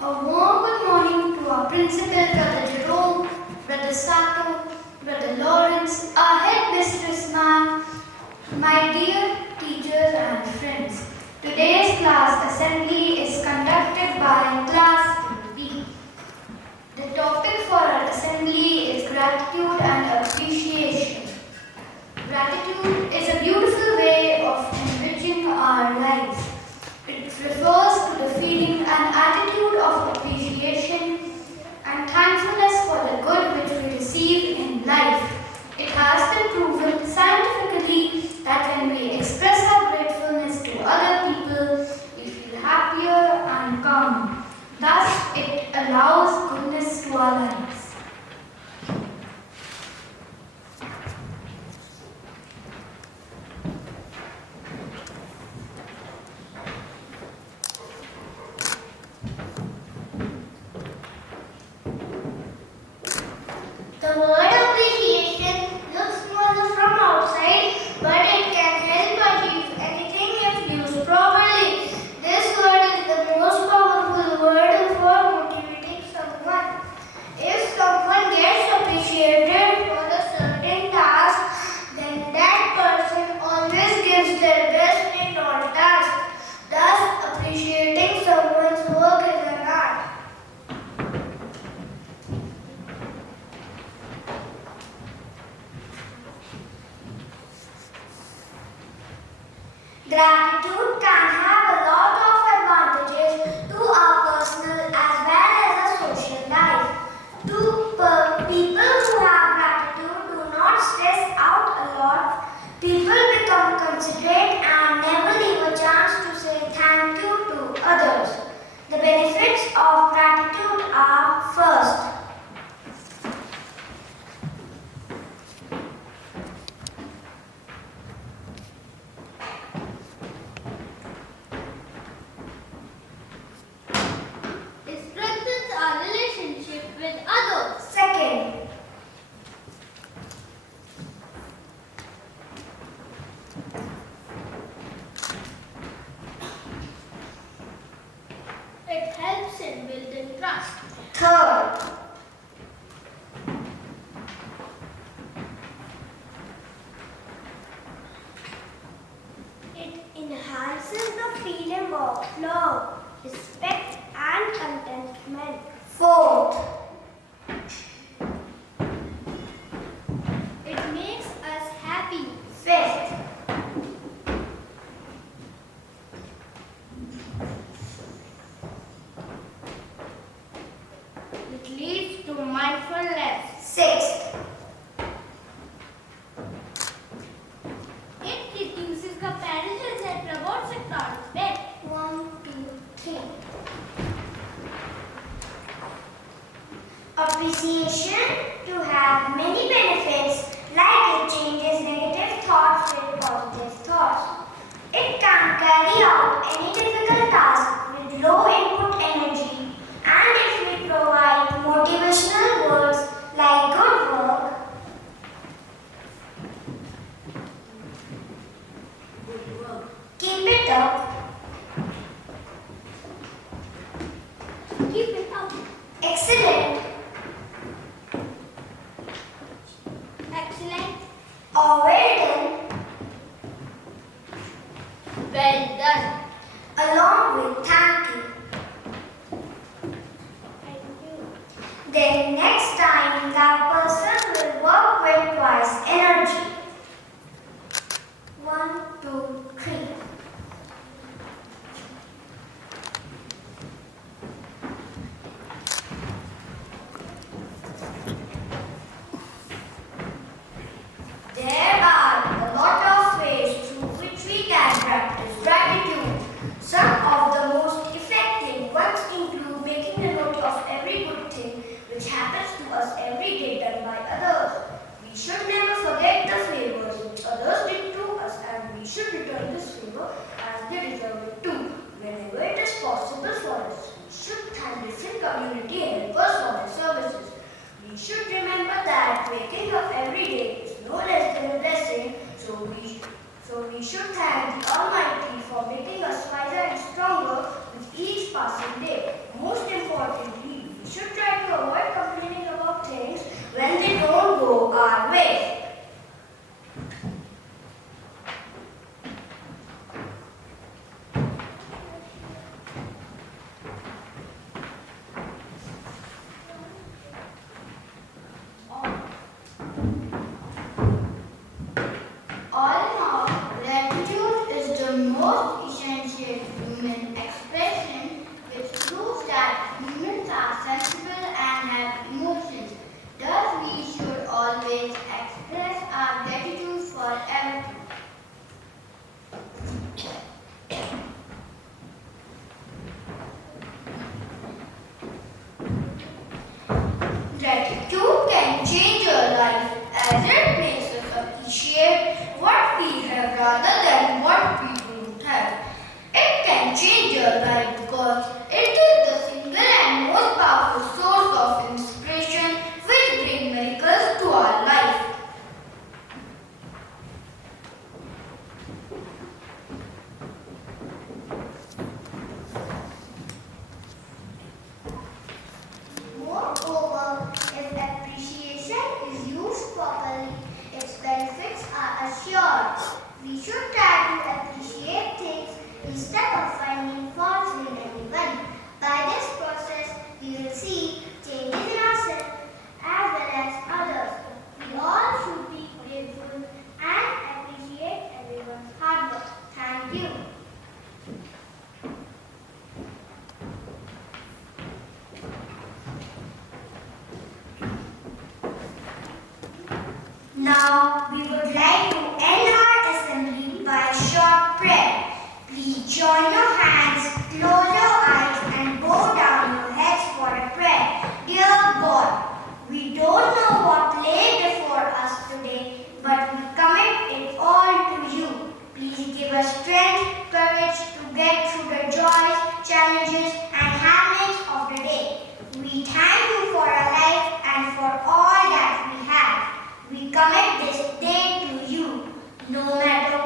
A warm good morning to our principal, Brother Jerome, Brother Sato, Brother Lawrence, our headmistress ma'am, my dear teachers and friends. Today's class assembly is conducted by Class B. The topic for our assembly is gratitude and appreciation. Gratitude is a beautiful way of enriching our lives. It refers to the feeling and attitude of appreciation and thankfulness for the good which we receive in life. It has been proven scientifically that when we express our gratefulness to other people, we feel happier and calmer. Thus, it allows goodness to our lives. The word appreciation looks smaller from outside, but it can help achieve anything if used properly. This word is the most powerful word for motivating someone. If someone gets appreciated for a certain task, then that person always gives their best in all tasks. Thus, appreciating someone's work is an art. Gratitude can have a lot of advantages to our personal as well as our social life. People who have gratitude do not stress out a lot. People become considerate and never leave a chance to say thank you to others. The benefits of gratitude are: first, it strengthens our relationship with others. Second, it helps in building trust. Third, it enhances the feeling of love, respect, and contentment. Fourth, it makes us happy. Fifth, it leads to mindfulness. Sixth, it reduces comparisons and promotes acknowledgement. 1, 2, 3. Appreciation to have many benefits, like it changes negative thoughts with positive thoughts. It can carry out any difficult task with low input energy, and if we provide motivational words like good work, keep it up, excellent, excellent, or well done, along with thank you. Then next time that person will work with twice energy. 1, 2, 3. There are a lot of ways through which we can practice gratitude. Some of the most effective ones include making a note of every good thing which happens to us every day done by others. We should never forget the favors which others did to us, and we should return this favor as they deserve it too. Whenever it is possible for us, we should thank different community helpers for their services. We should remember that waking up every day is no less than a blessing, so we should thank the Almighty for making us wiser and stronger with each passing day. Most important, because it is the single and most powerful source of inspiration which brings miracles to our life. Moreover, if appreciation is used properly, its benefits are assured. We should try to appreciate things instead of finding faults in anyone. By this process, we will see changes in ourselves as well as others. We all should be grateful and appreciate everyone's hard work. Thank you. Now, we would like to end our assembly by a short prayer. Please join your hands, close your eyes, and bow down your heads for a prayer. Dear God, we don't know what lay before us today, but we commit it all to you. Please give us strength, courage to get through the joys, challenges, and happenings of the day. We thank you for our life and for all that we have. We commit this day to you. No matter